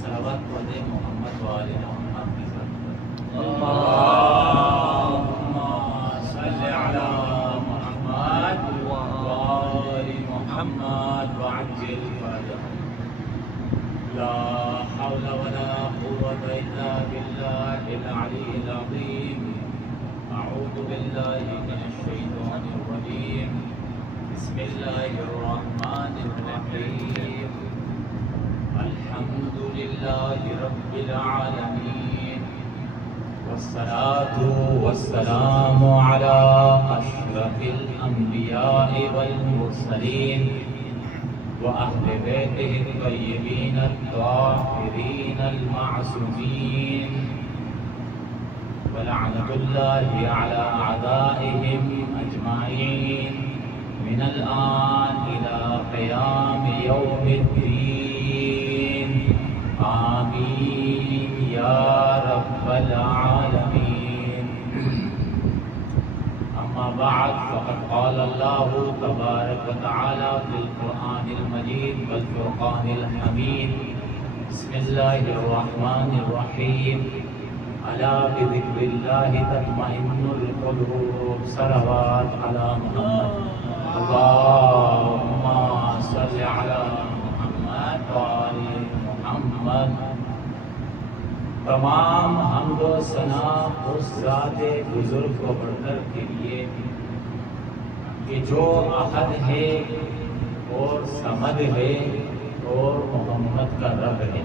صلوات پڑھے محمد وآل محمد کے ساتھ اللہم صل علی محمد وآل محمد وعجل فرجهم لا حول ولا قوة إلا بالله العلي العظيم أعوذ بالله من الشيطان الرجيم بسم الله الرحمن الرحيم الحمد لله رب العالمين والصلاة والسلام على أشرف الأنبياء والمرسلين وأهل بيته الطيبين الطاهرين المعصومين ولعنة الله على أعدائهم أجمعين من الآن إلى قيام يوم الدين آمين يا رب العالمين أما بعد فقد قال الله تبارك وتعالى في القرآن المجيد والفرقان الحميد بسم الله الرحمن الرحيم ألا بذكر الله تطمئن القلوب صلوات على محمد اللهم صل على محمد وآل محمد تمام حمد و ثنا اس ذات بزرگ و برتر کے لیے کہ جو احد ہے اور صمد ہے اور محمد کا رب ہے،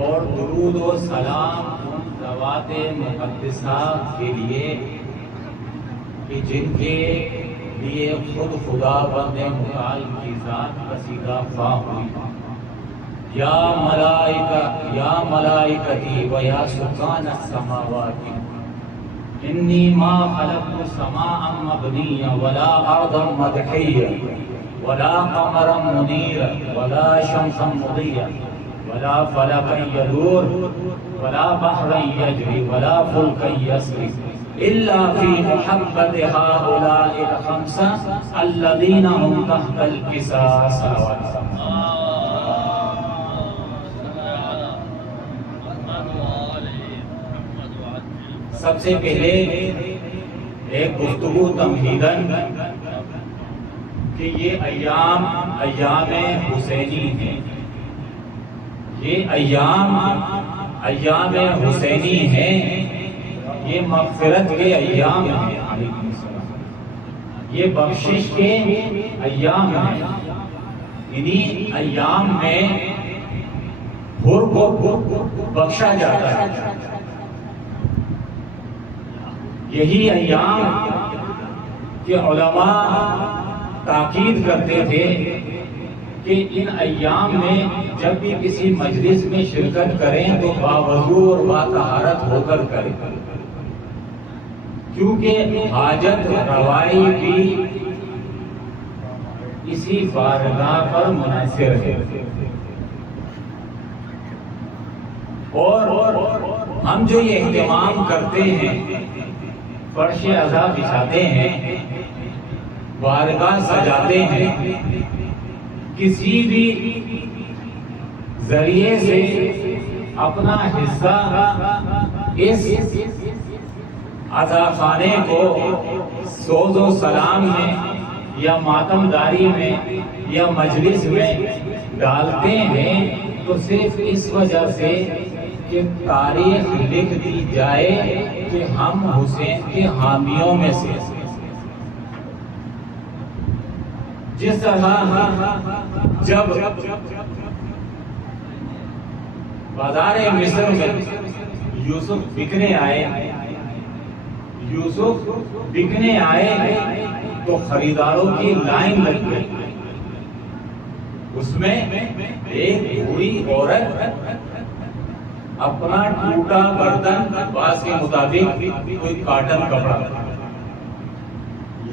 اور درود و سلام ان ذوات مقدسہ کے لیے کہ جن کے لیے خود خدا بند متعال کی ذات قصیدہ خواہ ہوئی یا ملائکتی و یا سکان السماوات انی ما خلقت سماء مبنیا ولا ارضا مدحیا ولا قمرا منیرا ولا شمسا مضیا ولا فلكا يدور ولا بحرا يجري ولا فلكا يسري إلا في محبة هؤلاء الخمسة الذين هم تحت القصاص سب سے پہلے ایک گفتگو تمہیداً کہ یہ ایام حسینی ہیں، یہ ایام حسینی ہیں، یہ مغفرت کے ایام ہیں، یہ بخشش کے ایام ہیں۔ انہی ایام میں حر کو بخشا جاتا ہے۔ یہی ایام کہ علماء تاکید کرتے تھے کہ ان ایام میں جب بھی کسی مجلس میں شرکت کریں تو باوضو اور باطہارت ہو کر کریں، کیونکہ حاجت روائی بھی اسی بارگاہ پر منحصر ہے۔ اور ہم جو یہ اہتمام کرتے ہیں، فرش عزا بچھاتے ہیں، بارگاہ سجاتے ہیں، کسی بھی ذریعے سے اپنا حصہ اس عزا خانے کو سوز و سلام میں یا ماتم داری میں یا مجلس میں ڈالتے ہیں تو صرف اس وجہ سے کہ تاریخ لکھ دی جائے کہ ہم حسین کے حامیوں میں سے۔ جس طرح جب بازار مصر میں یوسف بکنے آئے تو خریداروں کی لائن لگ گئی۔ اس میں ایک بوڑھی عورت اپنا ٹوٹا برتن باس کے مطابق کوئی کاٹن کپڑا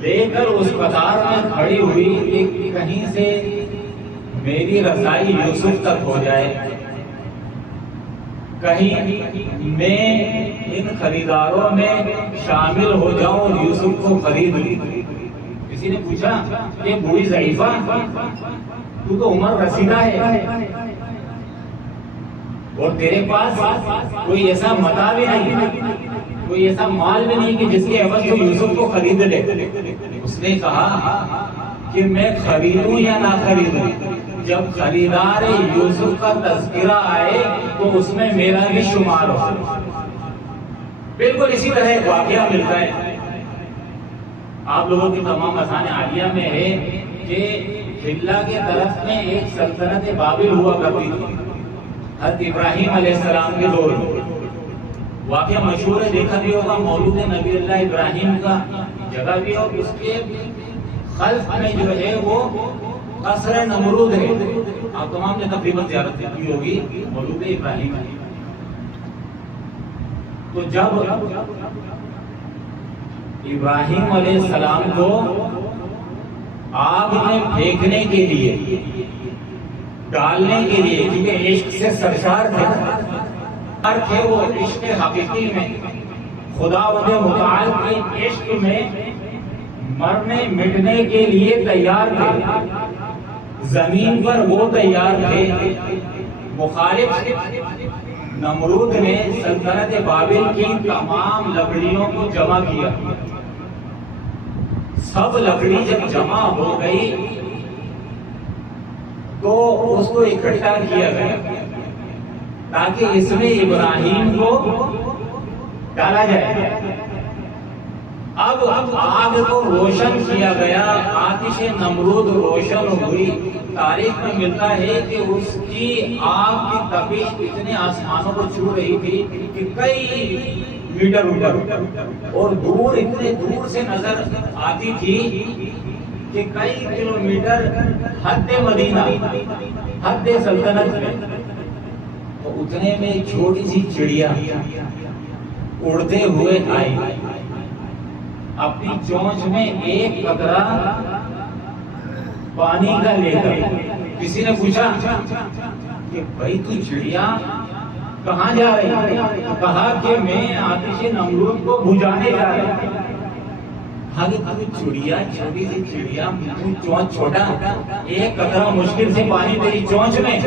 لے کر اس قطار میں کھڑی ہوئی کہ کہیں سے میری رسائی یوسف تک ہو جائے۔ کہیں میں ان خریداروں میں شامل ہو جاؤں اور یوسف کو خرید لوں۔ کسی نے پوچھا کہ بوڑھی ضعیفہ تو عمر رسیدہ ہے اور تیرے پاس کوئی ایسا متاع بھی نہیں، کوئی ایسا مال بھی نہیں کہ جس کے عوض تو یوسف کو خرید لے۔ اس نے کہا کہ میں خریدوں یا نہ خریدوں، جب خریدار یوسف کا تذکرہ آئے تو اس میں میرا بھی شمار ہو۔ بالکل اسی طرح ایک واقعہ ملتا ہے آپ لوگوں کی تمام مسان عالیہ میں ہے کہ حلہ کے طرف میں ایک سلطنت بابل ہوا کرتی تھی حضرت ابراہیم علیہ السلام کے دور میں۔ واقعہ مشہور ہے، دیکھا بھی ہوگا، مولود نبی اللہ ابراہیم کا جگہ بھی ہو، اس کے خلف میں جو ہے وہ قصر نمرود ہے۔ آپ تمام نے تقریباً زیارت کی ہوگی مولود ابراہیم علیہ۔ تو جب ابراہیم علیہ السلام کو آگ میں پھینکنے کے لیے، ڈالنے کے لیے، کیونکہ عشق سے سرشار تھے وہ، عشق حقیقی میں خدا متعال کے عشق میں مرنے مٹنے کے لیے تیار تھے، زمین پر وہ تیار تھے۔ مخالف نمرود نے سلطنت بابل کی تمام لکڑیوں کو جمع کیا۔ سب لکڑی جب جمع ہو گئی تو اس کو اکٹھا کیا گیا تاکہ اس میں ابراہیم کو ڈالا جائے۔ اب آگ کو روشن کیا گیا، آتش نمرود روشن ہوئی۔ تاریخ میں ملتا ہے کہ اس کی آگ کی تپش اتنے آسمانوں کو چھو رہی تھی کہ کئی میٹر اوپر اور دور، اتنے دور سے نظر آتی تھی کہ کئی کلومیٹر حد مدینہ، حد سلطنت میں۔ تو اتنے میں ایک چھوٹی سی چڑیا اڑتے ہوئے آئی، اپنی چونچ میں ایک قطرہ پانی کا لے کر۔ کسی نے پوچھا کہ بھائی تو چڑیا کہاں جا رہی ہے؟ کہا کہ میں آتش نمرود کو بجھانے جا رہا ہوں۔ چڑیا، چھوٹی سی چڑیا، چونچ چھوٹا، ایک قطرہ مشکل سے پانی تیری چونچ میں،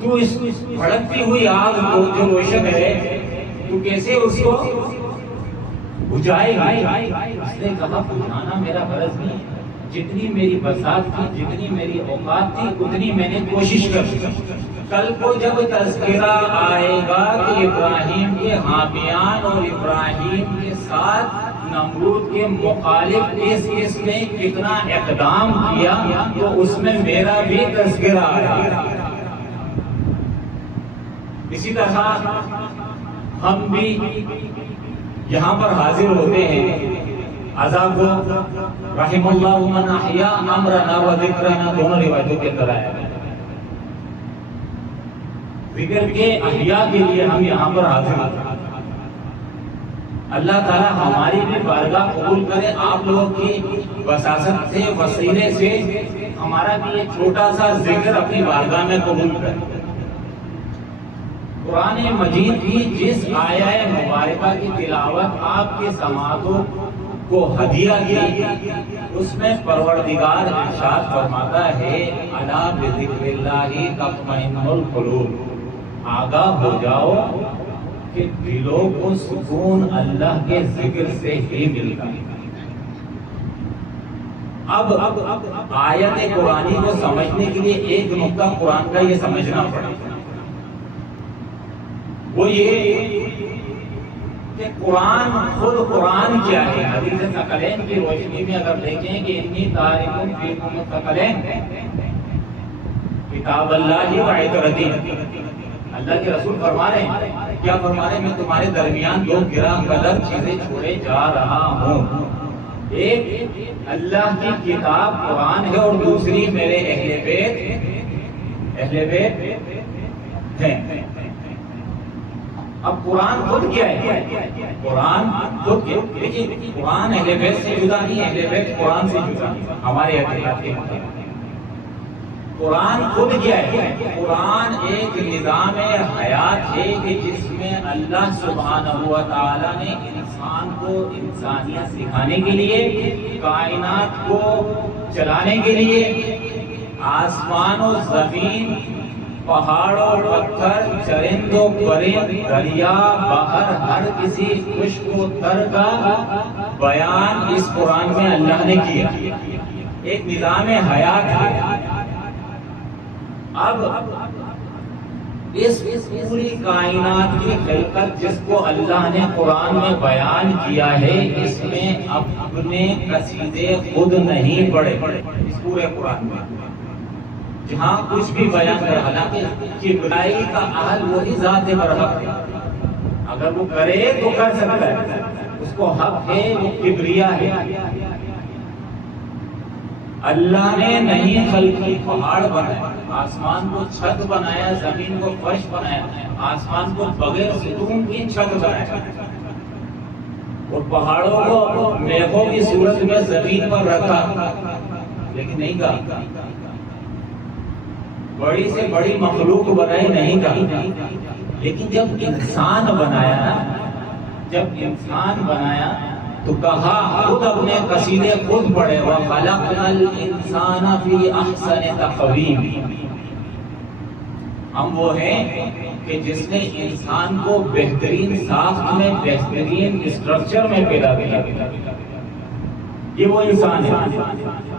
تو اس بھڑکتی ہوئی آگ کو جو روشن ہے تو کیسے اس کو بجھائے گی؟ اس نے کہا بجھانا میرا غرض نہیں، جتنی میری بساط تھی، جتنی میری اوقات تھی، اتنی میں نے کوشش کی۔ کل کو جب تذکرہ آئے گا کہ ابراہیم کے حامیان اور ابراہیم کے ساتھ نمرود کے مخالف اس نے کتنا اقدام کیا تو اس میں میرا بھی تذکرہ آئے گا۔ اسی طرح ہم بھی یہاں پر حاضر ہوتے ہیں، عذاب رحم اللہ من احیا امرنا و ذکرنا، دونوں روایتوں کے اندر آیا ہے۔ ذکر کے احیاء کے لیے ہم یہاں پر حاضر ہیں۔ اللہ تعالیٰ ہماری بھی بارگاہ قبول کرے، آپ لوگوں کی وساست سے، وسیلے سے ہمارا بھی ایک چھوٹا سا ذکر اپنی بارگاہ میں قبول کرے۔ قرآن مجید کی جس آیہ مبارکہ کی تلاوت آپ کے سماعتوں کو ہدیہ کی، اس میں پروردگار ارشاد فرماتا ہے الا بذکر اللہ تطمئن القلوب، آگاہ ہو جاؤ کہ دلوں کو سکون اللہ کے ذکر سے ہی ملتا ہے۔ اب آیت قرآنی کو سمجھنے کے لیے ایک نقطہ قرآن کا یہ سمجھنا پڑے گا، وہ یہ کہ قرآن خود قرآن کیا ہے۔ حدیث ثقلین کی روشنی میں اگر دیکھیں کہ انی تارکم فیکم الثقلین، کتاب اللہ و عطرتی، اللہ کے رسول فرما رہے ہیں، کیا فرما رہے ہیں؟ میں تمہارے درمیان دو گراں قدر چیزیں چھوڑے جا رہا ہوں، ایک اللہ کی کتاب قرآن ہے اور دوسری میرے اہل بیت ہیں۔ اب قرآن خود کیا ہے؟ قرآن خود کیا؟ لیکن قرآن اہل بیت سے جدا نہیں، اہل بیت قرآن سے جدا، ہمارے اعتقاد کے مطابق۔ قرآن خود کیا ہے؟ قرآن ایک نظام حیات ہے کہ جس میں اللہ سبحانہ و تعالیٰ نے انسان کو انسانیت سکھانے کے لیے، کائنات کو چلانے کے لیے، آسمان و زمین، پہاڑ و پتھر، چرند و پرند، دریا، بحر، ہر کسی خشک و تر کا بیان اس قرآن میں اللہ نے کیا، ایک نظام حیات ہے۔ اب اس پوری کائنات کی خلقت جس کو اللہ نے قرآن میں بیان کیا ہے، اس میں اپنے قصیدے خود نہیں پڑھے اس پورے قرآن میں، جہاں کچھ بھی بیان کر، حالانکہ کبریائی کا اہل وہی ذات برحق ہے، اگر وہ کرے تو کر سکتا ہے، اس کو حق ہے، وہ کبریا ہے۔ اللہ نے نہیں خلقی، پہاڑ بنایا، آسمان کو چھت بنایا، زمین کو فرش بنایا، آسمان کو بغیر ستون کی چھت بنایا، اور پہاڑوں کو میخوں کی صورت میں زمین پر رکھا، لیکن نہیں کہا بڑی سے بڑی مخلوق بنائی، نہیں کہا، لیکن جب انسان بنایا نا، جب انسان بنایا تو کہا، خود اپنے قصیدے خود پڑھے، وَخَلَقْنَا الْإِنسَانَ فِي أَحْسَنِ تَقْوِيمٍ۔ ہم وہ ہیں کہ جس نے انسان کو بہترین ساخت میں، بہترین اسٹرکچر میں پیدا کیا، یہ وہ انسان ہے۔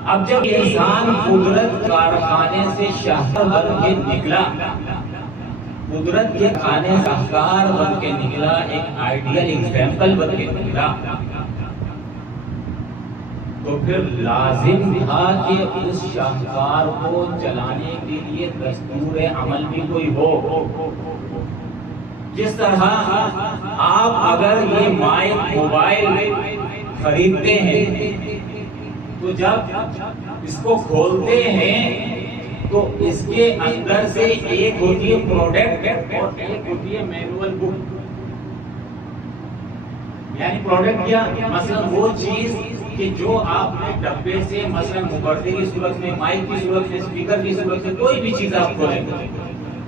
اب جب انسان قدرت کارخانے سے شاہکار بن کے نکلا، قدرت کے کھانے سے شاہکار بن کے نکلا، ایک آئیڈیل ایگزامپل بن کے نکلا، تو پھر لازم تھا کہ اس شاہکار کو چلانے کے لیے دستور عمل بھی کوئی ہو۔ جس طرح آپ اگر یہ مائک موبائل خریدتے ہیں تو جب اس کو کھولتے ہیں تو اس کے اندر سے ایک ہوتی ہے پروڈکٹ اور ایک ہوتی ہے مینول بک، یعنی پروڈکٹ کیا؟ مثلا وہ چیز کہ جو آپ نے ڈبے سے، مثلا مبردے کی صورت میں، مائک کی صورت میں، اسپیکر کی صورت میں، کوئی بھی چیز آپ کھولیں،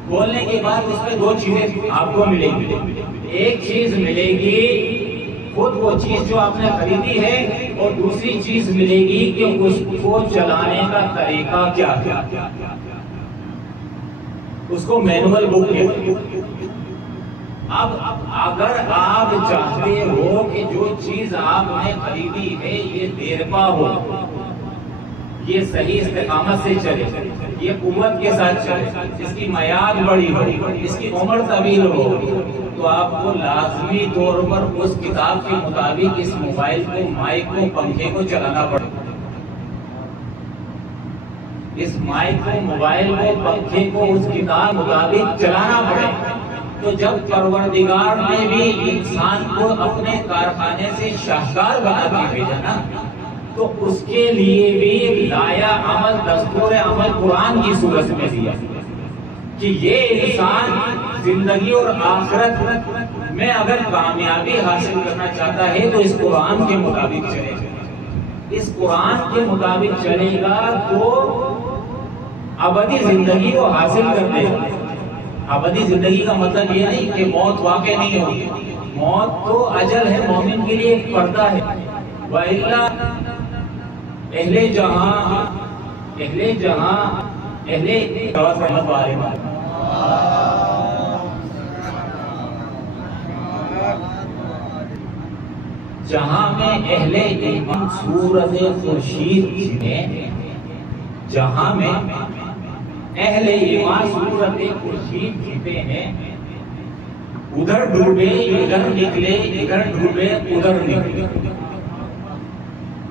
کھولنے کے بعد اس میں دو چیزیں آپ کو ملیں گی، ایک چیز ملے گی خود وہ چیز جو آپ نے خریدی ہے، اور دوسری چیز ملے گی کہ اس کو چلانے کا طریقہ کیا ہے، اس کو مینول بک ہے۔ اب اگر آپ چاہتے ہو کہ جو چیز آپ نے خریدی ہے یہ دیرپا ہو، یہ صحیح استقامت سے چلے، یہ قوت کے ساتھ چلے، اس کی میعاد بڑی ہو، اس کی عمر طویل ہو، تو آپ کو لازمی طور پر اس کتاب کے مطابق اس موبائل کو، مائک کو، پنکھے کو چلانا پڑے، اس مائک کو، موبائل کو، پنکھے کو اس کتاب مطابق چلانا پڑے۔ تو جب پروردگار نے بھی انسان کو اپنے کارخانے سے شاہکار بنا کے بھیجا نا، تو اس کے لیے بھی لایا عمل، دستور عمل قرآن کی صورت میں دیا کہ یہ انسان زندگی اور آخرت میں اگر کامیابی حاصل کرنا چاہتا ہے تو اس قرآن کے مطابق چلے گا، اس قرآن کے مطابق چلے گا تو ابدی زندگی کو حاصل کر لے گا۔ ابدی زندگی کا مطلب یہ نہیں کہ موت واقع نہیں ہوگی، موت تو اجل ہے، مومن کے لیے ایک پردہ ہے، وَإِلَّا اہل جہاں جہاں میں اہل ایمان سورت خورشید میں، جہاں میں اہل ایمان سورت خورشید جیتے ہیں، ادھر ڈوبے ادھر نکلے، ادھر ڈوبے ادھر نکلے،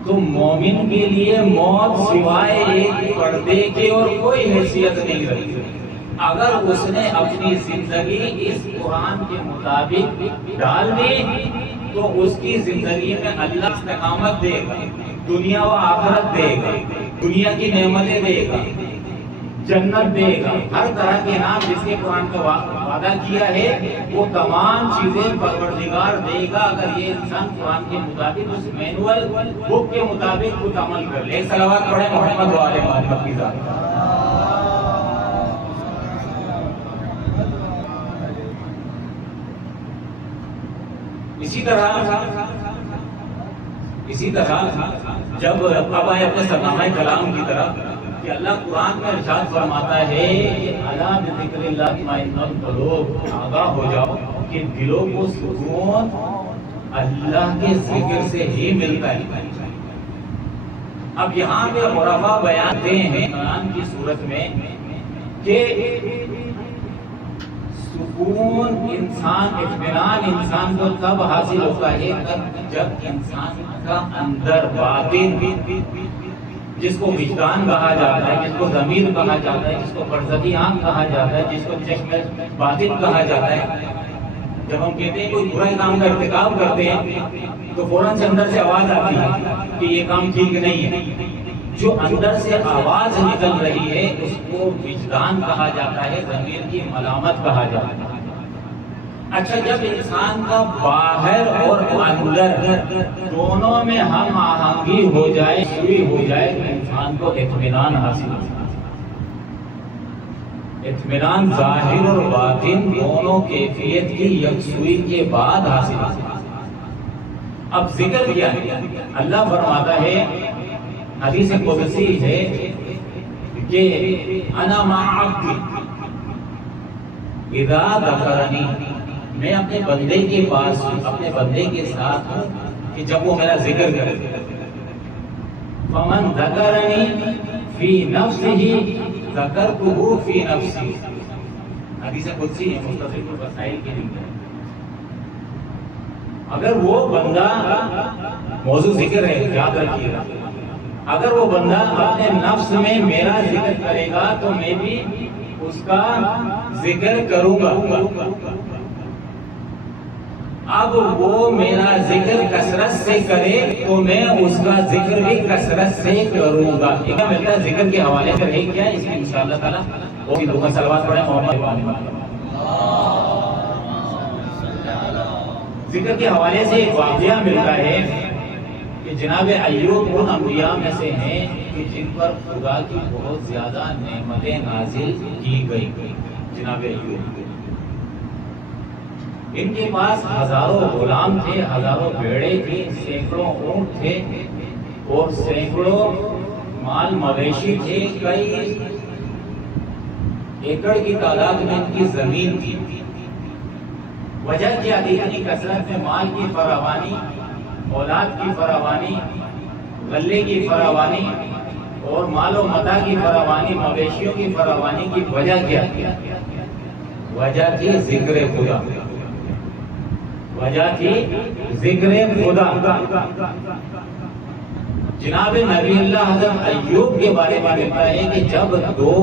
تو مومن کے لیے موت سوائے ایک پردے کے اور کوئی حیثیت نہیں رکھتی۔ اگر اس نے اپنی زندگی اس قرآن کے مطابق ڈال دی تو اس کی زندگی میں اللہ استقامت دے گا، دنیا و آخرت دے گا، دنیا کی نعمتیں دے گا، جنت دے گا، ہر طرح کے نام جس کے قرآن کا وعدہ کیا ہے وہ تمام چیزیں پروردگار دے گا اگر یہ انسان قرآن کے مطابق اس مینول بک کے مطابق کچھ عمل کر لے۔ صلوات پڑھیں محمد و آل محمد کی ذات۔ اسی طرح جب اب آئے اپنے سرنامہ کلام کی طرف کہ اللہ قرآن میں ارشاد فرماتا ہے الا بذکر اللہ اطمئن القلوب، آگاہ ہو جاؤ کہ دلوں کو سکون اللہ کے ذکر سے ہی ملتا ہے۔ اب یہاں پہ مرفع بیان دے ہیں قرآن کی صورت میں کہ سکون انسان، اطمینان انسان کو تب حاصل ہوتا ہے جب انسان کا اندر باطن، جس کو وجدان کہا جاتا ہے، جس کو ضمیر کہا جاتا ہے، جس کو برزخی آنکھ کہا جاتا ہے، جس کو چشم باطن کہا جاتا ہے، جب ہم کہتے ہیں کوئی برا کام کا ارتکاب کرتے ہیں تو فوراً سے اندر سے آواز آتی ہے کہ یہ کام ٹھیک نہیں ہے۔ جو اندر سے آواز نکل رہی ہے اس کو وجدان کہا جاتا ہے، ضمیر کی ملامت کہا جاتا ہے۔ اچھا، جب انسان کا باہر اور اندر دونوں میں ہم آہنگی ہو جائے، سوئی ہو جائے تو انسان کو اطمینان حاصل ہوتا ہے۔ اطمینان ظاہر اور باطن دونوں کیفیت کی یکسوئی کے بعد حاصل ہوتا ہے۔ اب ذکر کیا ہے؟ اللہ فرماتا ہے، حدیث قدسی ہے کہ انا مع عبدی اذا ذکرنی، میں اپنے بندے کے پاس، اپنے بندے کے ساتھ ہوں کہ جب وہ میرا ذکر کرے۔ فمن ذکرنی فی نفسہ ذکرتہ فی نفسی، حدیث قدسی ہے، مختصر الوسائل کے لیے۔ اگر وہ بندہ، موضوع ذکر ہے، یاد رکھیے گا، اگر وہ بندہ اپنے نفس میں میرا ذکر کرے گا تو میں بھی اس کا ذکر کروں گا۔ اب وہ میرا ذکر کثرت سے کرے تو میں اس کا ذکر بھی کثرت سے کروں گا۔ کیا ملتا ہے ذکر کے حوالے سے ہے کیا؟ اس میں انشاءاللہ تعالیٰ وہ دو صلوات پڑھیں محمد۔ ذکر کے حوالے سے ایک واقعہ ملتا ہے کہ جناب ایوب ان انبیاء میں سے ہیں کہ جن پر خدا کی بہت زیادہ نعمتیں نازل کی گئی۔ جناب ایوب، ان کے پاس ہزاروں غلام تھے، ہزاروں بھیڑیں تھیں، سینکڑوں اونٹ تھے اور سینکڑوں مال مویشی تھے، کئی ایکڑ کی تعداد میں ان کی زمین تھی۔ وجہ کیا تھی؟ یعنی کثرت میں مال کی فراوانی، اولاد کی فراوانی، غلے کی فراوانی اور مال و متاع کی فراوانی، مویشیوں کی فراوانی کی وجہ کیا تھی؟ وجہ تھی ذکر خدا، وجہ تھی ذکر خدا۔ جناب نبی اللہ حضرت ایوب کے بارے میں کہتا ہے کہ جب دو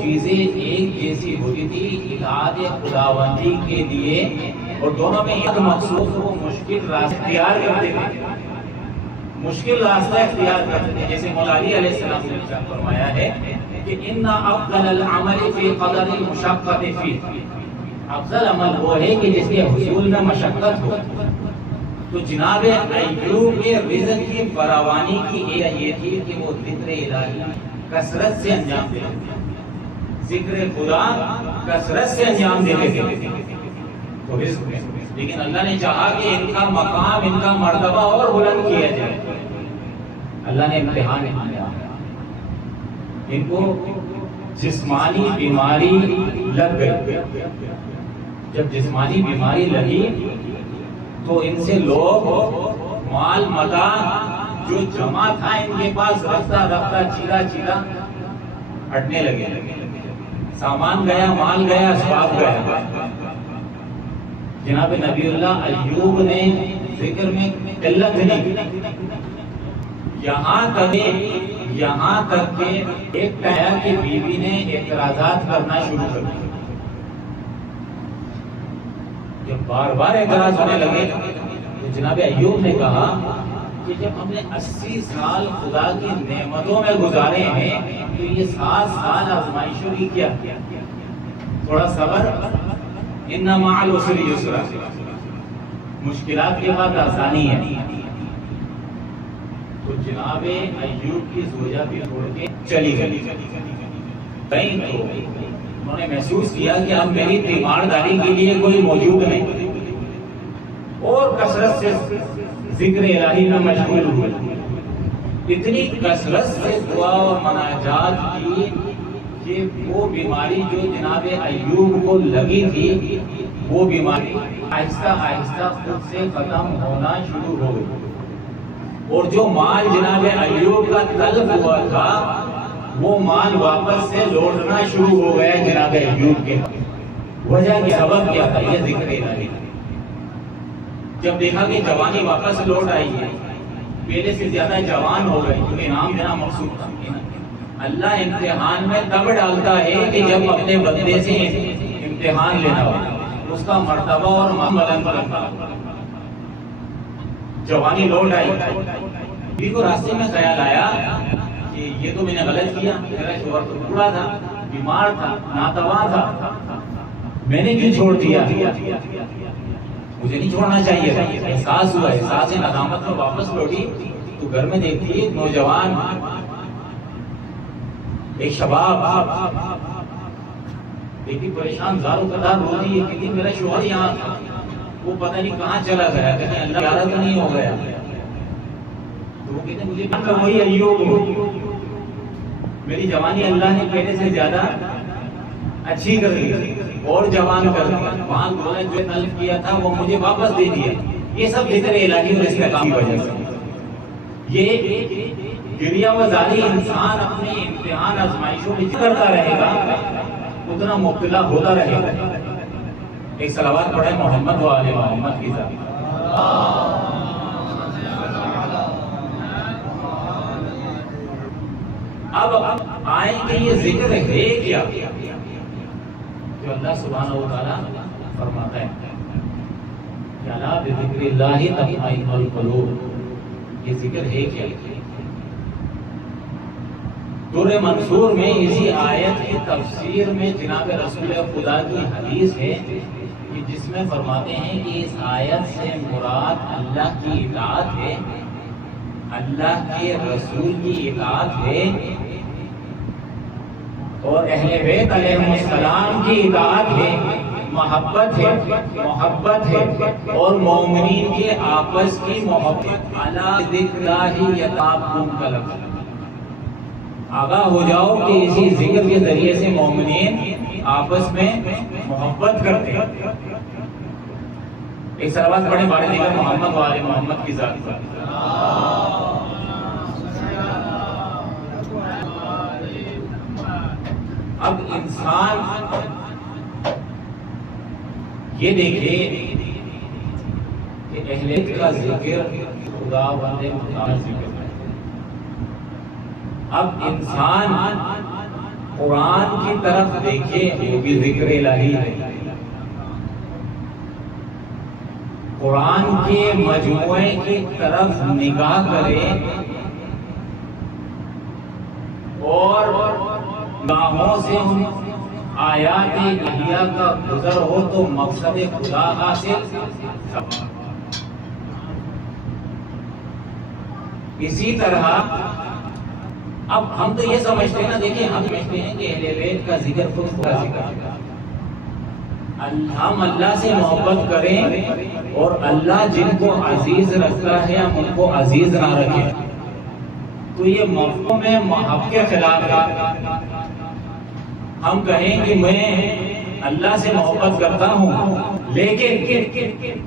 چیزیں ایک جیسی ہوتی تھی اطاعت خداوندی کے لیے اور دونوں میں ایک مخصوص وہ مشکل راستہ اختیار کرتے تھے، مشکل راستہ اختیار کرتے تھے۔ جیسے مولا علی علیہ السلام نے ارشاد فرمایا ہے کہ ان افضل العمل فی قدر المشقۃ فی، افضل عمل وہ ہے کہ جس کے حصول میں مشقت ہو۔ تو جناب ایوب کے رزق کی فراوانی کی ایک یہ تھی کہ وہ ذکر الہی کثرت سے انجام دیتے تھے، ذکر خدا کثرت سے انجام دیتے تھے تو رزق میں۔ لیکن اللہ نے چاہا کہ ان کا مقام، ان کا مرتبہ اور بلند کیا جائے۔ اللہ نے امتحان دیا، ان کو جسمانی بیماری لگ گئی۔ جب جسمانی بیماری لگی تو ان سے لوگ مال متاع جو جمع تھا ان کے پاس رفتہ رفتہ چیلا چیلا ہٹنے لگے، سامان گیا، مال گیا، اسباب گیا۔ جناب نبی اللہ ایوب نے ذکر میں قلت نہیں، یہاں تک کہ ایک ٹائم کی بیوی نے اعتراضات کرنا شروع کر دیا۔ جب بار بار اعتراض ہونے لگے تو جناب ایوب نے کہا کہ جب ہم نے 80 سال خدا کی نعمتوں میں گزارے ہیں تو یہ 7 سال آزمائشوں کی کیا؟ تھوڑا صبر، ان مع العسر یسرا، مشکلات کے بعد آسانی ہے۔ تو جناب ایوب کی زوجہ بھی چھوڑ کے چلی گئی۔ کہیں تو انہوں نے محسوس کیا کہ اب میری تیمارداری کے لیے کوئی موجود نہیں، اور کثرت سے ذکر الہی میں مشغول ہوئے، اتنی کثرت سے دعا اور مناجات کی کہ وہ بیماری جو جناب ایوب کو لگی تھی وہ بیماری آہستہ آہستہ خود سے ختم ہونا شروع ہو گئی، اور جو مال جناب ایوب کا تلف ہوا تھا وہ مال واپس سے لوٹنا شروع ہو گیا جناب ایوب کے۔ وجہ کی سبب کیا تھا؟ یہ ذکر الہی۔ جب دیکھا کہ جوانی واپس لوٹ آئی ہے، پہلے سے زیادہ جوان ہو گئے، کیونکہ انعام دینا مقصود تھا۔ اللہ امتحان میں تب ڈالتا ہے کہ جب اپنے بندے سے امتحان لینا ہو، اس کا مرتبہ اور بلند کرنا۔ جوانی لوٹ آئی، بھی کو راستے میں خیال آیا کہ یہ تو میں نے غلط کیا، میرا شوہر تو بوڑھا تھا، بیمار تھا، ناتواں تھا، میں نے کیوں چھوڑ دیا؟ مجھے نہیں چھوڑنا چاہیے تھا۔ احساس ہوا، احساس ندامت میں واپس لوٹی تو گھر میں دیکھتی ایک نوجوان، ایک شباب، بیٹی پریشان زاروں قدار رو رہی ہے کہ میرا شوہر یہاں تھا، وہ پتہ نہیں کہاں چلا گیا، کہیں اللہ پیارا تو نہیں ہو گیا۔ تو وہ کہتے مجھے وہی ایوب، میری جوانی اللہ نے پہلے سے زیادہ اچھی کر دی اور جوان کر دیا، وہاں گروہ نے جو تلف کیا تھا وہ مجھے واپس دے دیا۔ یہ سب ذکر الہی اور استقامت کی وجہ سے۔ یہ گریہ و زاری انسان اپنے امتحان آزمائشوں میں کرتا رہے گا، اتنا مبتلا ہوتا رہے گا۔ ایک صلوات پڑھے محمد و آل محمد کی ذات۔ اب آئیں کہ یہ ذکر ہے کیا جو اللہ سبحانہ و تعالی فرماتا ہے کہ الا بذکر اللہ تطمئن القلوب، یہ ذکر ہے کیا؟ سورہ منصور میں اسی آیت کی تفسیر میں جناب رسول خدا کی حدیث ہے کہ جس میں فرماتے ہیں کہ اس آیت سے مراد اللہ کی اطاعت ہے، اللہ کے رسول کی اطاعت ہے، اور اہل بیت علیہ السلام کی اطاعت ہے، محبت ہے اور مومنین کے آپس کی محبت۔ الا ذکر اللہ یتعاقب القلب، آگاہ ہو جاؤ کہ اسی ذکر کے ذریعے سے مومنین آپس میں محبت کرتے ہیں۔ ایک صلوات پڑھیں بارے دیگر محمد و آل محمد کی ذات پر۔ اب انسان یہ دیکھے کہ اہلیت کا ذکر خدا بندے خدا ذکر ہے۔ اب انسان قرآن کی طرف دیکھے، وہ بھی ذکر الہی ہے۔ قرآن کے مجموعے کی طرف نگاہ کرے اور گاہوں سے آیات الہیہ کا گزر ہو تو مقصد خدا حاصل۔ اسی طرح اب ہم تو یہ سمجھتے ہیں نا، دیکھیں ہم سمجھتے ہیں کہ اہل بیت کا ذکر خود خدا ذکر ہے، ہم اللہ سے محبت کریں اور اللہ جن کو عزیز رکھتا ہے ہم ان کو عزیز نہ رکھیں، تو یہ مفہوم محبت کے خلاف ہے۔ ہم کہیں کہ میں اللہ سے محبت کرتا ہوں لیکن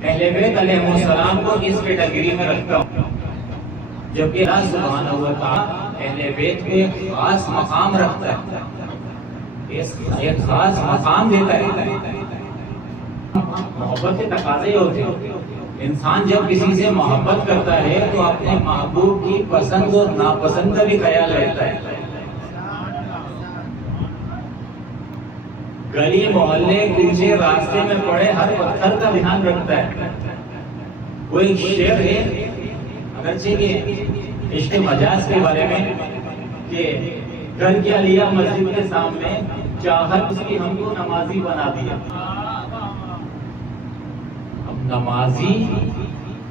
اہل بیت علیہ السلام کو اس کیٹیگری میں رکھتا ہوں، جبکہ اللہ سبحانہ و تعالی اہل بیت کو ایک خاص مقام رکھتا ہے، ایک خاص مقام دیتا ہے۔ محبت کے تقاضے ہوتے ہیں، انسان جب کسی سے محبت کرتا ہے تو اپنے محبوب کی پسند اور ناپسند کا بھی خیال رہتا ہے۔ گلی محلے کوچے راستے میں پڑے ہر پتھر کا دھیان رکھتا ہے۔ وہ ایک شعر ہے اگرچہ کہ عشق مجاز کے بارے میں کہ گھر کیا لیا مسجد کے سامنے، چاہت اس کی ہم کو نمازی بنا دیا۔ اب نمازی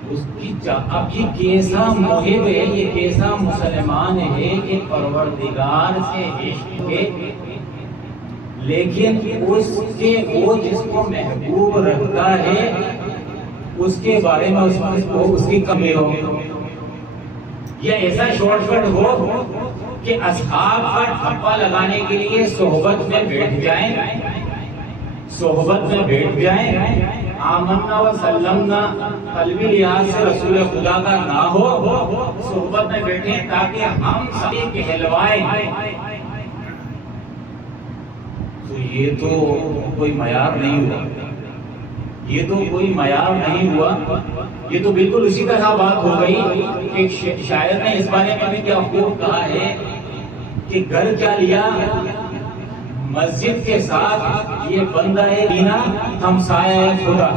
اس کی اب یہ کیسا محب ہے، یہ کیسا مسلمان ہے کہ پروردگار سے عشق ہے، لیکن اس کے وہ جس کو محبوب رکھتا ہے اس کے بارے میں اس کی کمی ہو، یا ایسا شارٹ کٹ ہو کہ اصحاب پر ٹھپا لگانے کے لیے صحبت میں بیٹھ جائیں، آمنا و سلمنا قلبی لحاظ سے رسول خدا کا نہ ہو، صحبت میں بیٹھیں تاکہ ہم سبھی کہلوائیں، تو یہ تو کوئی معیار نہیں ہوا، یہ تو کوئی معیار نہیں ہوا، یہ تو بالکل اسی طرح بات ہو گئی کہ شاعر نے اس بارے میں بھی کیا خوب کہا ہے کہ گھر کیا لیا مسجد کے ساتھ یہ بندہ دینا ہمسایہ خدا۔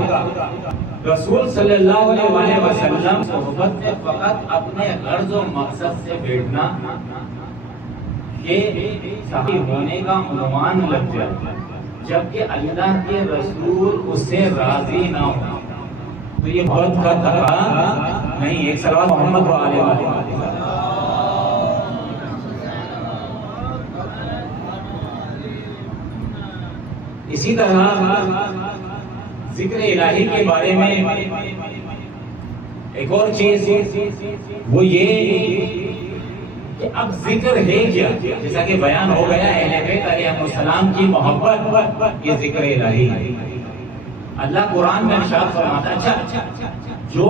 رسول صلی اللہ علیہ وسلم صحبت میں فقط اپنے غرض و مقصد سے بیٹھنا یہ صحیح ہونے کا عنوان لگ جائے، جبکہ اللہ کے رسول اس سے راضی نہ ہو تو یہ بہت کا تقاضا نہیں۔ ایک صلوات محمد علیہ وسلم۔ اسی طرح ذکر الہی کے بارے میں ایک اور چیز وہ یہ کہ اب ذکر ہے کیا، جیسا کہ بیان ہو گیا اہل بیت علیہ السلام کی محبت یہ ذکر الہی ہے۔ اللہ قرآن میں ارشاد فرماتا ہے اچھا جو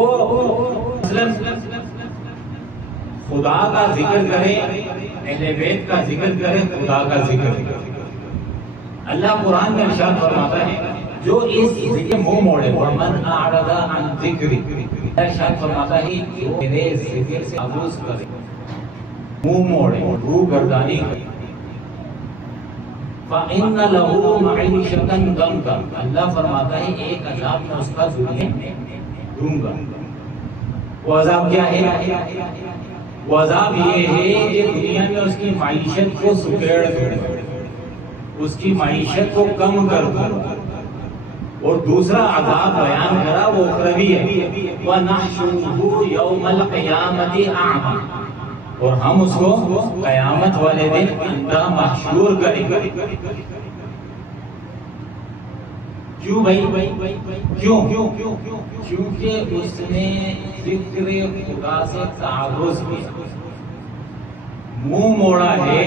خدا کا ذکر کرے، اہل بیت کا ذکر کرے، خدا کا ذکر کرے، اللہ قرآن میں ارشاد فرماتا ہے جو اس ذکر منہ موڑے، وَمَنْ أَعْرَضَ عَنْ ذِكْرِي، ارشاد فرماتا ہے جو میرے ذکر سے عبوس کرے، منہ موڑے، روح گردانی کرے، فَإِنَّ لَهُ مَعِيشَةً ضَنْكًا، اللہ فرماتا ہے ایک عذاب میں اس کا ذلیل دوں گا۔ وہ عذاب کیا ہے؟ وہ عذاب یہ ہے کہ دنیا میں اس کی معیشت کو سکیڑ دوں، اس کی معیشت کو کم کر دوں۔ اور دوسرا عذاب بیان کرا وہ اخروی ہے، وَنَحْشُرُهُ يَوْمَ الْقِيَامَةِ أَعْمَى، اور ہم اس کو قیامت والے دن اندھا محشور کریں گے۔ کیوں بھائی؟ کیوں؟ کیونکہ اس نے ذکر خدا سے تعرض کیا، منہ موڑا ہے،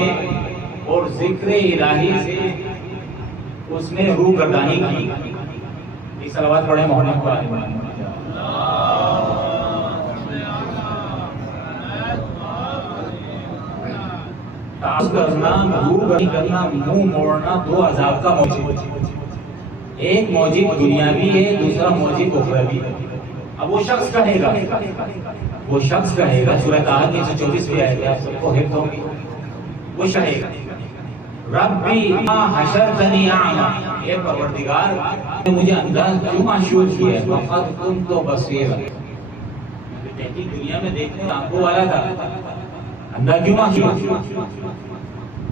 اور ذکر الہی سے اس نے روح گردانی کی۔ ایک صلوات پڑھیں محمد پر۔ تعرض کرنا، روح گردانی کرنا، منہ موڑنا دو عذاب کا موجب، ایک موجب دنیاوی ہے، دوسرا موجب اخروی ہے۔ اب وہ شخص کہے گا سورہ طٰہٰ 324 بھی آئے گا، آپ سب کو حفظ ہوگی، وہ کہے گا ربی ما حشرتنی اعمی، اے پروردگار مجھے اندھا کیوں محشور کیا ہے، وقد کنت بصیرا، دنیا میں دیکھنے آنکھوں والا تھا، اندھا کیوں محشور کیا؟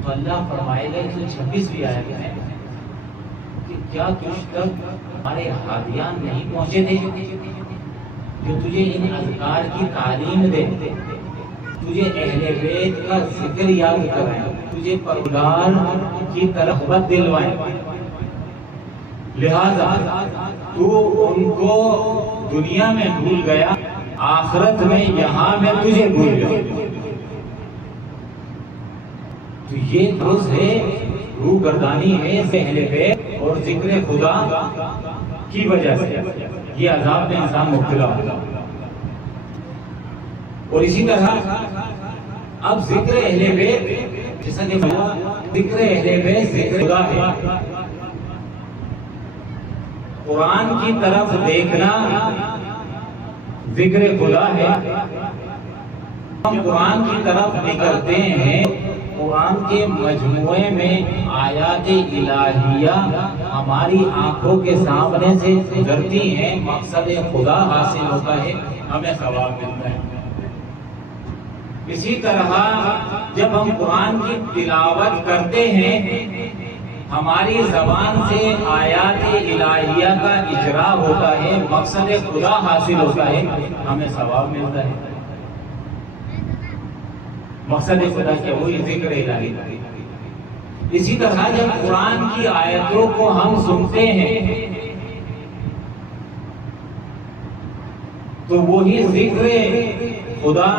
تو اللہ فرمائے گا 126 بھی آئے گا کہ کیا تجھ تک ہمارے ہادیان نہیں پہنچے تھے جو تجھے ان اذکار کی تعلیم دے، تجھے اہل بیت کا ذکر یاد کرائیں، تجھے پروردگار کی طرف بد دلوائیں، لہذا تو ان کو دنیا میں بھول گیا، آخرت میں یہاں میں تجھے بھول گیا۔ تو یہ درست ہے، روح گردانی ہے اہل بیت اور ذکر خدا کی وجہ سے یہ عذاب میں انسان مبتلا ہوگا۔ اور اسی طرح اب ذکر اہل بیت، جیسا کہ ذکر اہل بیت ذکر خدا ہے، قرآن کی طرف دیکھنا ذکر خدا ہے۔ ہم قرآن کی طرف نکلتے ہیں، قرآن کے مجموعے میں آیات الہیہ ہماری آنکھوں کے سامنے سے گزرتی ہیں، مقصد خدا حاصل ہوتا ہے، ہمیں ثواب ملتا ہے۔ اسی طرح جب ہم قرآن کی تلاوت کرتے ہیں، ہماری زبان سے آیات الہیہ کا اجرا ہوتا ہے، مقصد خدا حاصل ہوتا ہے، ہمیں ثواب ملتا ہے۔ مقصد خدا کیا؟ وہی ذکر الہی۔ اسی طرح جب قرآن کی آیتوں کو ہم سنتے ہیں تو وہی ذکر خدا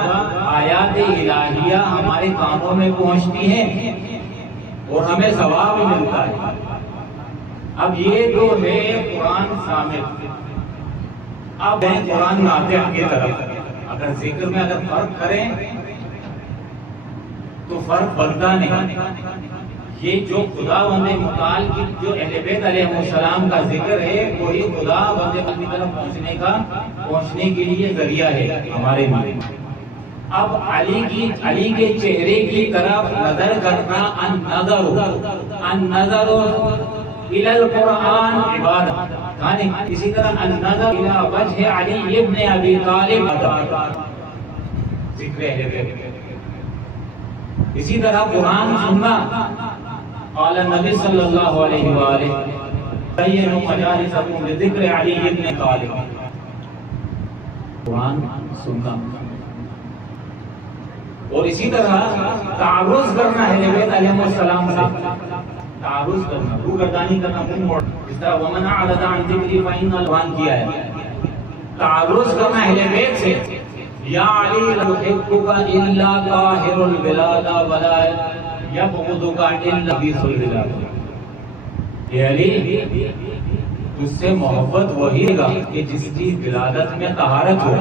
آیات الہیہ ہمارے کانوں میں پہنچتی ہے اور ہمیں ثواب ملتا ہے۔ اب یہ جو ہے قرآن سامت، اب ہے قرآن ناطق کی طرف۔ اگر ذکر میں اگر فرق کریں تو فرق بنتا نہیں۔ یہ جو خدا بند متعال کی جو اہل بیت علیہ السلام کا ذکر ہے وہی خدا بند کی طرف پہنچنے کے لیے ذریعہ ہے ہمارے لیے۔ اب علی کے چہرے کی طرف نظر کرنا، النظر الی القرآن عبادت، اسی طرح النظر الی وجہ علی ابن ابی طالب ذکر اہل بیت۔ اسی طرح قرآن سننا، قال النبی صلی اللہ علیہ وآلہ بینوا مجالسکم بذکر علی ابن طالب، قرآن سننا۔ اور اسی طرح تعرض کرنا اہل بیت علیہ السلام سے، تعرض کرنا، روگردانی کرنا، منہ موڑ، اس طرح ومن اعرض عن ذکری فإن الوان کیا ہے۔ تعرض کرنا اہل بیت سے، یا علی لا يحبک الا قاہر البلاد ولا یبغضک الا بیس البلاد۔ اے علی تجھ سے محبت وہی گا کہ جس کی ولادت میں طہارت ہو،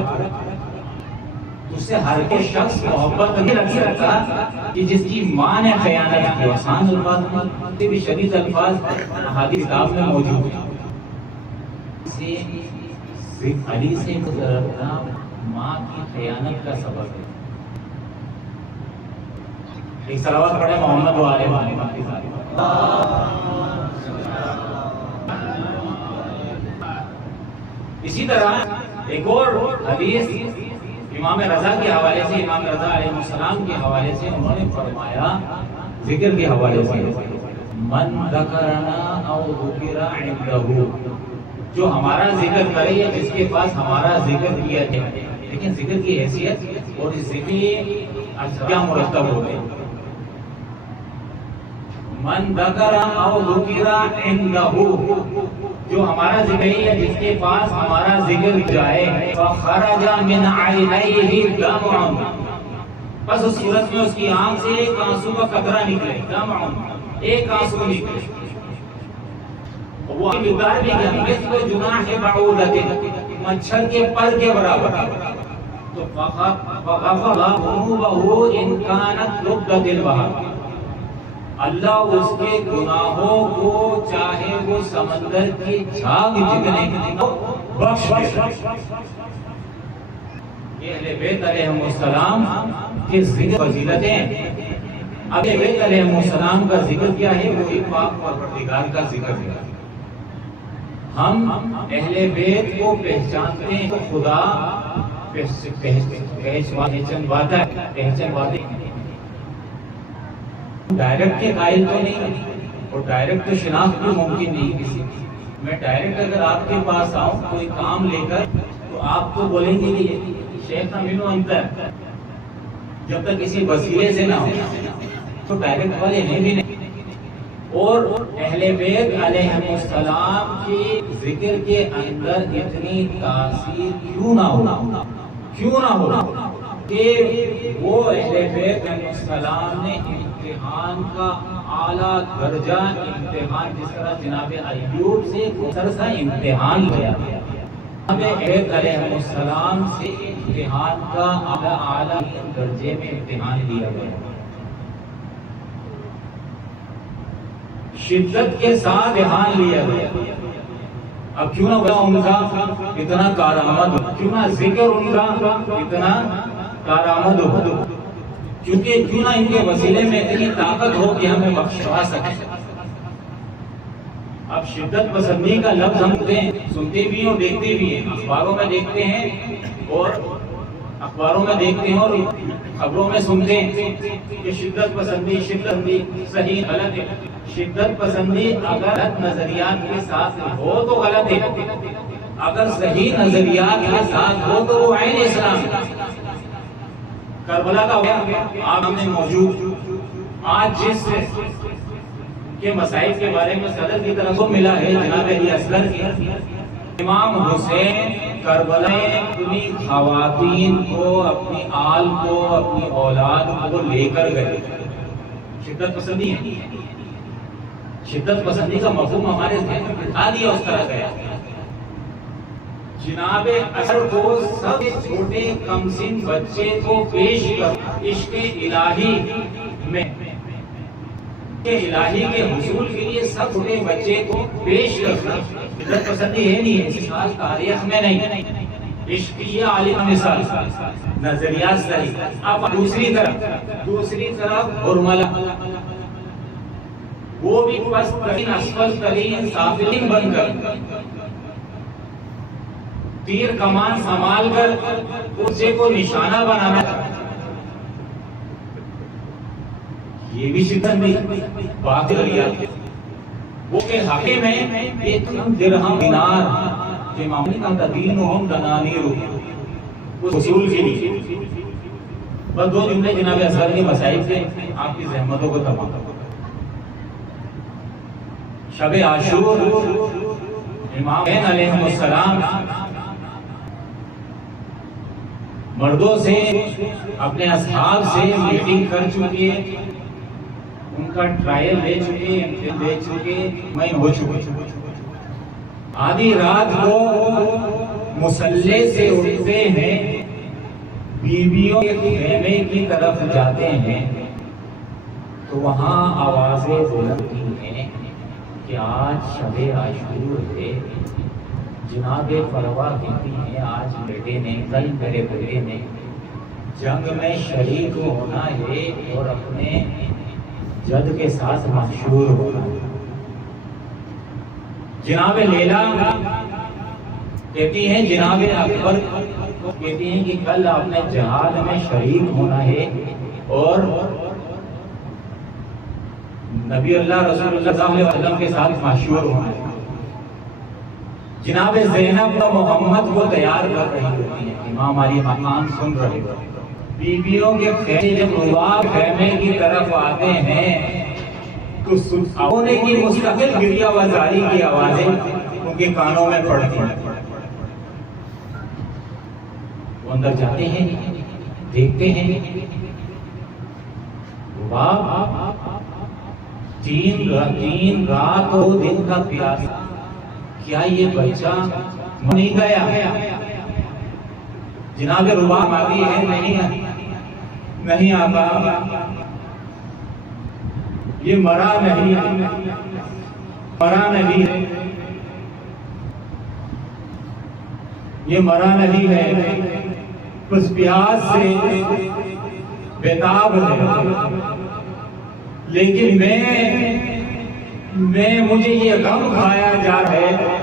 اس سے ہر کوئی شخص محبت نہیں رکھ سکتا کہ جس کی ماں نے خیانت کی۔ آسان الفاظ میں بھی شدید الفاظ حدیث کتاب میں موجود ہیں۔ علی سے گزرنا ماں کی خیانت کا سبب ہے۔ ایک صلوات پڑھیں محمد و آل محمد کی ذات۔ اسی طرح ایک اور حدیث امام رضا کے حوالے سے، امام رضا علیہ السلام کے حوالے سے انہوں نے فرمایا ذکر کے حوالے سے، من ذکرنا او ذکر عنده، جو ہمارا ذکر کرے یا جس کے پاس ہمارا ذکر کیا جائے۔ لیکن ذکر کی حیثیت اور اس ذکر کیا مرتب ہوتے ہیں۔ من ذکر او ذکر عنده، جو ہمارا ذکر ہے یا جس کے پاس ہمارا ذکر جائے، فخرج من عینیہ دمع، بس اس صورت میں اس کی آنکھ سے ایک آنسو کا قطرہ نکلے، دمع، ایک آنسو نکلے، وہ مقدار بھی کیا، مثل جناح بعوضۃ، مچھر کے پر کے برابر، تو فغفر ذنوبہ ان کانت لبدۃ البحر، اللہ اس کے گناہوں کو چاہے وہ سمندر کی جھاگ جتنے بخش دے۔ یہ اہل بیت علیہ السلام کے ذکر فضیلتیں۔ اب اہل بیت علیہ السلام کا ذکر کیا ہے؟ وہی پاک پروردگار کا ذکر ہے۔ ہم اہل بیت کو پہچانتے ہیں تو خدا پہچانواتا ہے، ڈائریکٹ کے قائل تو نہیں، اور ڈائریکٹ تو شناخت بھی ممکن نہیں کسی کی۔ میں ڈائریکٹ اگر آپ کے پاس آؤں کوئی کام لے کر تو آپ تو بولیں گے کہ شیخ امین انتر، جب تک کسی وسیلے سے نہ ہو تو ڈائریکٹ والے ہیں بھی نہیں۔ اور اہل بیت علیہ السلام کے ذکر کے اندر اتنی تاثیر کیوں نہ ہو کہ وہ اہل بیت علیہ السلام نے امتحان کا اعلیٰ درجہ، امتحان جس طرح جناب ایوب سے سا امتحان لیا، ہمیں اہل علیہ السلام سے امتحان کا اعلیٰ درجے میں امتحان لیا گیا، شدت کے ساتھ امتحان لیا گیا۔ اب کیوں نہ ان کا اتنا کارآمد، کیوں نہ ذکر ان کا اتنا کارآمد ہو، کیونکہ کیوں نہ ان کے وسیلے میں اتنی طاقت ہو کہ ہمیں بخشوا سکے۔ اب شدت پسندی کا لفظ ہم سنتے بھی ہیں اور دیکھتے بھی ہیں، اخباروں میں دیکھتے ہیں اور خبروں میں سنتے ہیں کہ شدت پسندی صحیح غلط ہے۔ شدت پسندی اگر غلط نظریات کے ساتھ ہو تو غلط ہے، اگر صحیح نظریات کے ساتھ ہو تو وہ عین اسلام ہے۔ کربلا کا آپ نے موجود آج جس کے مسائل کے بارے میں صدر کی طرف کو ملا ہے جناب علی اصغر کی، امام حسین کربلا میں اپنی خواتین کو، اپنی آل کو، اپنی اولاد کو لے کر گئے. شدت پسندی ہے، شدت پسندی کا مفہوم ہمارے ذہن میں بٹھا دیا اس طرح گیا. جناب اثر کو سب چھوٹے کمسن بچے کو پیش کر عشق الہی میں الہی کے حصول کے لیے سب چھوٹے بچے کو پیش کرنا شدت پسندی ہے نہیں. اس سال تاریخ میں نہیں. عشق یہ عالم مثال نظریات صحیح. اب دوسری طرف برملا، وہ بھی پست ترین، اسفل ترین، سافلین بن کر تیر کمان سنبھال کر اسے کو نشانہ بنانا تھا. یہ بھی شدت نہیں. باقی وہ کے حاکم ہیں ایک درہم دینار کہ معاملی کا تدینہم دنانیر حصول کے لیے. بس دو جملے جناب اصغر کے مسائل سے آپ کی زحمتوں کو تمام. شب عاشور امام حسین علیہ السلام مردوں سے، اپنے اصحاب سے میٹنگ کر چکے، ان کا ٹرائل لے چکے، امتحان دے چکے، میں ہو چکے. آدھی رات کو مصلی سے اٹھتے ہیں، بیویوں کے خیمے کی طرف جاتے ہیں تو وہاں آوازیں بلند ہیں کہ آج شب عاشور ہے. جناب فروا کہتی ہیں آج بیٹے نے، کل میرے بیٹے نے جنگ میں شریک ہونا ہے اور اپنے جد کے ساتھ محشور ہونا. جناب لیلا کہتی ہیں، جناب اکبر کہتی ہیں کہ کل آپ نے جہاد میں شریک ہونا ہے اور نبی اللہ رسول اللہ صلی اللہ علیہ وسلم کے ساتھ محشور ہونا ہے. جناب زینب و محمد کو تیار کر رہی ہوتی ہیں. امام علی مقام سن رہے ہوتے ہیں. بیویوں کے خیمے جب رواب خیمے کی طرف آتے ہیں تو سونے کی مستقل گریہ وزاری کی آوازیں ان کے کانوں میں پڑتی ہیں. وہ اندر جاتے ہیں، دیکھتے ہیں رواب تین رات و دن کا پیاس. کیا یہ بچہ نہیں گیا؟ جناب رباب آتی ہے، نہیں آقا یہ مرا نہیں ہے، اس پیاس سے بیتاب ہے. لیکن مجھے یہ غم کھایا جا رہا ہے،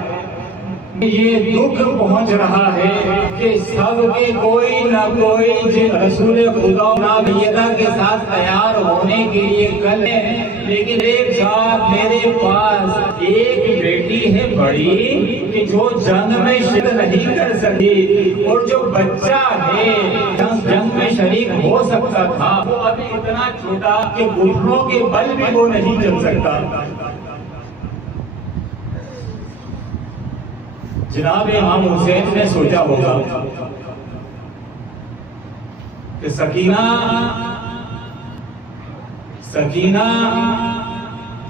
یہ دکھ پہنچ رہا ہے کہ سب کے کوئی نہ کوئی رسول خدا نابیدہ کے ساتھ تیار ہونے کے لیے کل ہے، لیکن ایک ساتھ میرے پاس ایک بیٹی ہے بڑی کہ جو جنگ میں شرکت نہیں کر سکتی، اور جو بچہ ہے جنگ میں شریک ہو سکتا تھا وہ ابھی اتنا چھوٹا کہ گھٹنوں کے بل بھی وہ نہیں چل سکتا. جناب امام حسین نے سوچا ہوگا کہ سکینہ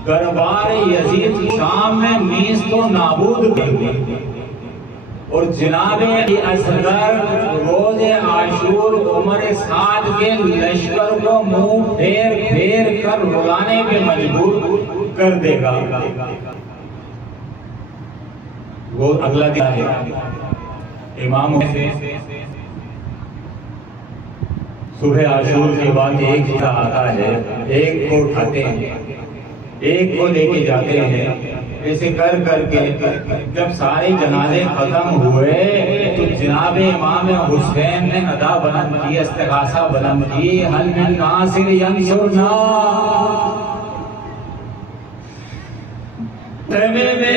دربار یزید شام میں نیست و نابود کر دی، اور جناب اصغر روز عاشور عمر سعد کے لشکر کو منہ پھیر پھیر کر رلانے پہ مجبور کر دے گا. وہ اگلا دن ہے امام حسین صبح عاشور کے بعد ایک ہی آتا ہے، ایک کو اٹھاتے ہیں، ایک کو لے کے جاتے ہیں. ایسے کر کے جب سارے جنازے ختم ہوئے تو جناب امام حسین نے ندا بلند کی، استغاثہ بلند کی، حل من ناصر ینصرنا. خیمے میں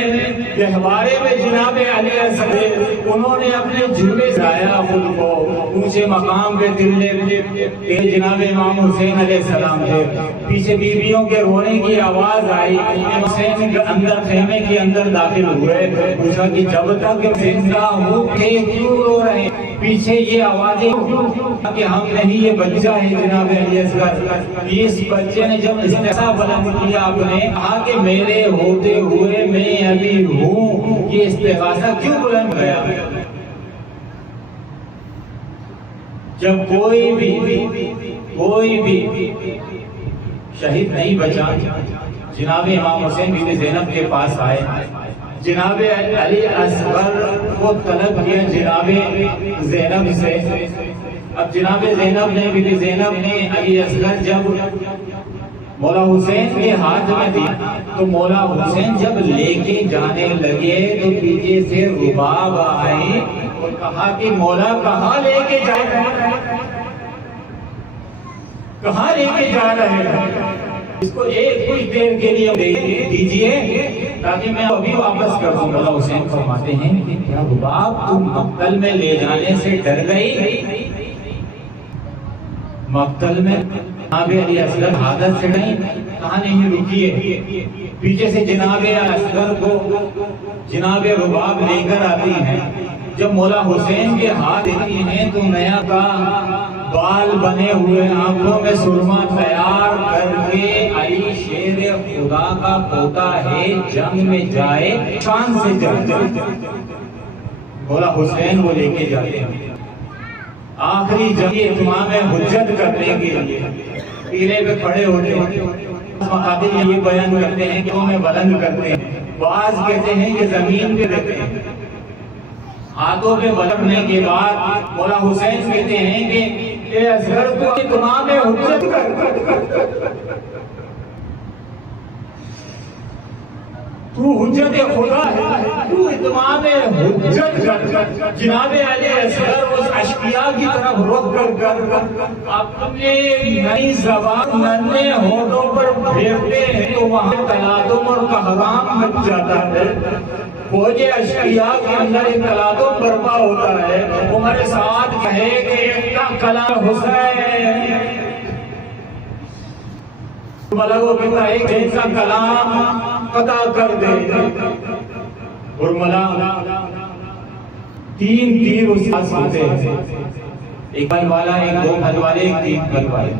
گہوارے میں جناب علی اصغر انہوں نے اپنے جھولے سے آیا خود کو اونچے مقام پہ تلے جناب امام حسین علیہ السلام تھے. پیچھے بیویوں کے رونے کی آواز آئی. امام حسین اندر خیمے کے اندر داخل ہوئے. پوچھا کہ جب تک زندہ ہوں کیوں رو رہے ہیں؟ پیچھے یہ آوازیں کہ ہم نہیں یہ بچہ ہے جناب علی اصغر. اس بچے نے جب استحصا بلند کیا آپ نے کہا کہ میرے ہوتے ہوئے میں ابھی ہوں. یہ استغاثہ کیوں بلند گیا؟ جب کوئی بھی شہید نہیں بچا. جناب امام حسین بی بی زینب کے پاس آئے. جناب علی اصغر کو طلب کیا جناب زینب سے. اب جناب زینب نے بی بی زینب نے علی اصغر جب مولا حسین کے ہاتھ میں دی تو مولا حسین جب لے کے جانے لگے تو پیچھے سے رباب آئی اور کہا کہ مولا کہاں لے کے جا رہے ہیں؟ کہاں لے کے جا رہے ہیں؟ اس کو کچھ دیر کے لیے دیجئے تاکہ میں ابھی واپس کر دوں. مولا حسین فرماتے ہیں کہ کیا رباب تم مقتل میں لے جانے سے ڈر گئی؟ مقتل میں جناب علی اصغر حادث سے نہیں کہاں نہیں رکیے. پیچھے سے جناب اصغر کو جناب رباب لے کر آتی ہیں. جب مولا حسین کے ہاتھ دیتی ہیں تو نیا کا بال بنے ہوئے آنکھوں میں سرما تیار کر کے علی شیر خدا کا پوتا ہے جنگ میں جائے شان سے جنگ. مولا حسین وہ لے کے جاتے ہیں. آخری جنگ اتمام حجت کرنے کے لیے پیلے پہ کھڑے ہوتے ہیں. مقابل یہ بیان کرتے ہیں کہ انہیں بلند کرتے ہیں. بعض کہتے ہیں کہ زمین پہ رہتے ہیں. ہاتھوں پہ بلندنے کے بعد مولا حسین کہتے ہیں کہ اے اصغر تو اتمام حجت کر. تو حجت خدا ہے, تو اتمام حجت کر. جناب علی اصغر اس اشقیاء کی طرف رخ کر اپنے نئی زبان ننے ہونٹوں پر پھیرتے ہیں تو وہاں تلادم اور قہرام مچ جاتا ہے. فوج اشقیاء کے اندر ایک تلادم برپا ہوتا ہے. وہ ہمارے ساتھ کہے کہ ایک کا کلام حسین ملکوں کے کہا ایک جن کا کلام قطع کر دے. اور ملا 3 تیر اس پاس ہوتے ہیں. ایک پھل والا, ایک 2 پھل والے, ایک 3 پھل والے.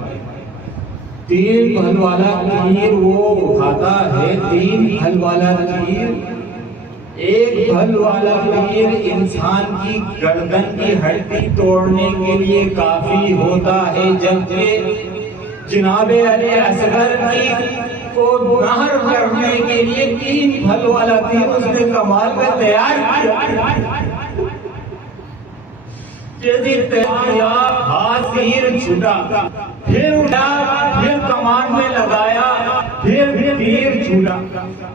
3 پھل والا تیر وہ اٹھاتا ہے. 3 پھل والا تیر, ایک پھل والا تیر انسان کی گردن کی ہڈی توڑنے کے لیے کافی ہوتا ہے, جبکہ جناب علی اصغر کی کو نہر کرنے کے لیے 3 پھل والا تیر اس نے کمال میں تیار کیا. جیسے تیار ہاتھ تیر چھوٹا, پھر اٹھا, پھر کمان میں لگایا, پھر تیر چھوٹا.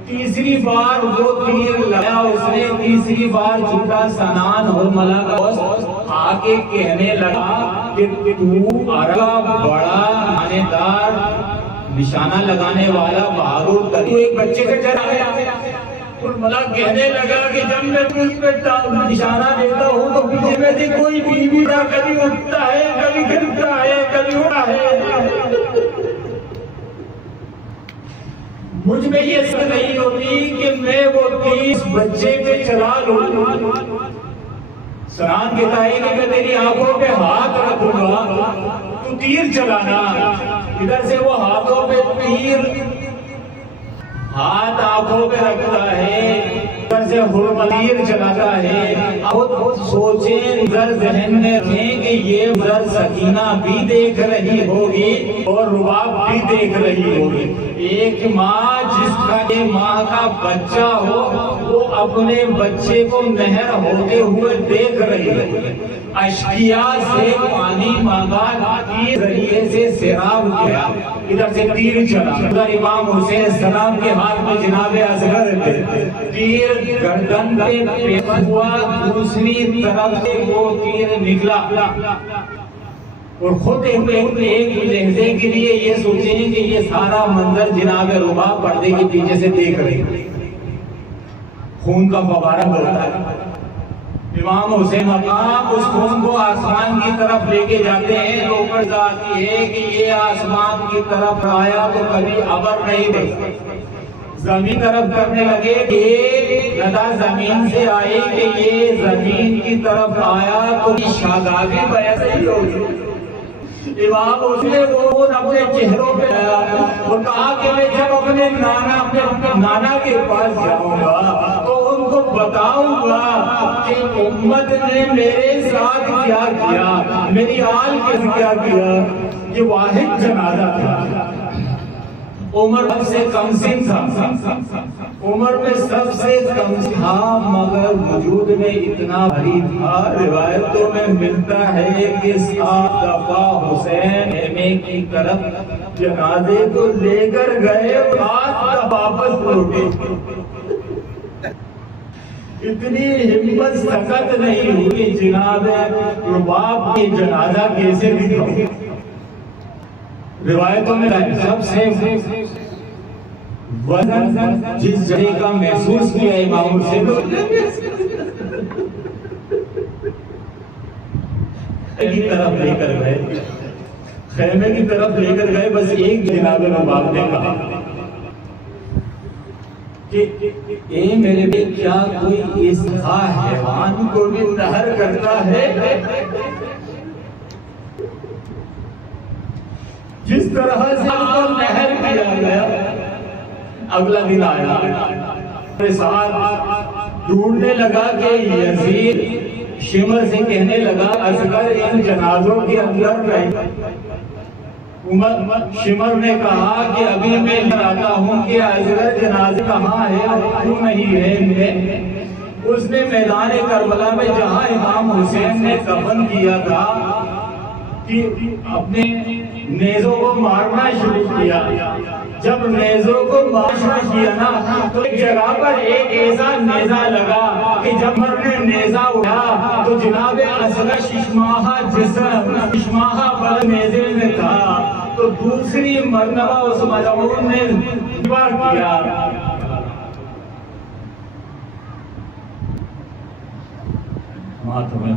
تیسری بار وہ تیر لگایا اس نے, تیسری بار چھوٹا. سنان اور ملا کا دوست آکے کہنے لگا کہ تو ارا بڑا ماندار نشانہ لگانے والا بہادر تر, تو ایک بچے سے ڈرا گیا. اور ملا کہنے لگا کہ جب میں تجھ پہ نشانہ دیتا ہوں تو پیچھے میں سے کوئی بیوی نہ کبھی اٹھتا ہے, کبھی گرتا ہے, کبھی اڑا ہے. مجھ میں یہ سر نہیں ہوتی کہ میں وہ 30 بچے پہ چلا لوں. سنان کہتا ہے کہ میں تیری آنکھوں پہ ہاتھ رکھوں گا, تو تیر چلانا. ادھر سے وہ ہاتھوں پہ تیر, ہاتھ آنکھوں پہ رکھتا ہے, ادھر سے تیر چلاتا ہے. خود سوچیں, ادھر ذہن میں رکھیں کہ یہ ادھر سکینہ بھی دیکھ رہی ہوگی اور رباب بھی دیکھ رہی ہوگی. ایک ماں جس کا 1 ماہ کا بچہ ہو وہ اپنے بچے کو نہر ہوتے ہوئے دیکھ رہی ہے. اشقیاء سے پانی مانگا, کے ذریعے سے سیراب کیا, ادھر سے تیر چلا. ادھر امام حسین السلام کے ہاتھ میں جناب اصغر تھے, تیر گردن پہ پیش ہوا, دوسری طرف سے وہ تیر نکلا. اور خود ایک لحظے کے لیے یہ سوچیں کہ یہ سارا منظر جناب رباب پردے کے پیچھے سے دیکھ رہے ہیں. خون کا فوارہ ہوتا ہے. امام حسین مقام اس خون کو آسمان کی طرف لے کے جاتے ہیں تو اوپر سے آتی ہے کہ یہ آسمان کی طرف آیا تو کبھی ابر نہیں دے. زمین طرف کرنے لگے کہ ندا زمین سے آئی کہ یہ زمین کی طرف آیا تو شادابی ویسے ہی ہوگی. امام حسین وہ اپنے چہروں پہ آیا اور کہا کہ میں جب اپنے نانا کے پاس جاؤں گا تو ان کو بتاؤں گا کہ امت نے میرے ساتھ کیا کیا, میری آل کے کیا کیا. یہ واحد جنازہ تھا. عمر سب سے کم سن تھا, عمر میں سب سے کم تھا, مگر وجود میں اتنا بھاری تھا. روایتوں میں ملتا ہے کہ 7 دفعہ حسین خیمے کی طرف جنازے کو لے کر گئے, 7 دفعہ واپس لوٹے. اتنی ہمت سکت نہیں ہوئی جناب رباب کی جنازہ کیسے نکلا. روایتوں میں سب سے وزن جس جگہ کا محسوس کیا امام حسین کی طرف لے کر گئے, خیمے کی طرف لے کر گئے. بس ایک جناب رباب نے کہا کہ اے میرے بے کیا کوئی اس حیوان کو بھی نہر کرتا ہے جس طرح سے اس کو نہر کیا گیا. اگلا دن آیا, ڈھونڈنے لگا کہ یزید شمر سے کہنے لگا اصغر ان جنازوں کے اندر رہے. شمر نے کہا کہ ابھی میں آتا ہوں کہ اصغر جنازے کہاں ہے, کیوں نہیں ہے. اس نے میدان کربلا میں جہاں امام حسین نے دفن کیا تھا کہ اپنے نیزوں کو مارنا شروع کیا. جب نیزوں کو مارنا کیا نا تو ایک جگہ پر ایک ایسا نیزہ لگا کہ جب ہم نے نیزہ اٹھا تو جناب اصغر ششماہا جسم ششماہا بل نیزے میں تھا. تو دوسری مرتبہ اس ملعون نے دیوار کیا. ماتم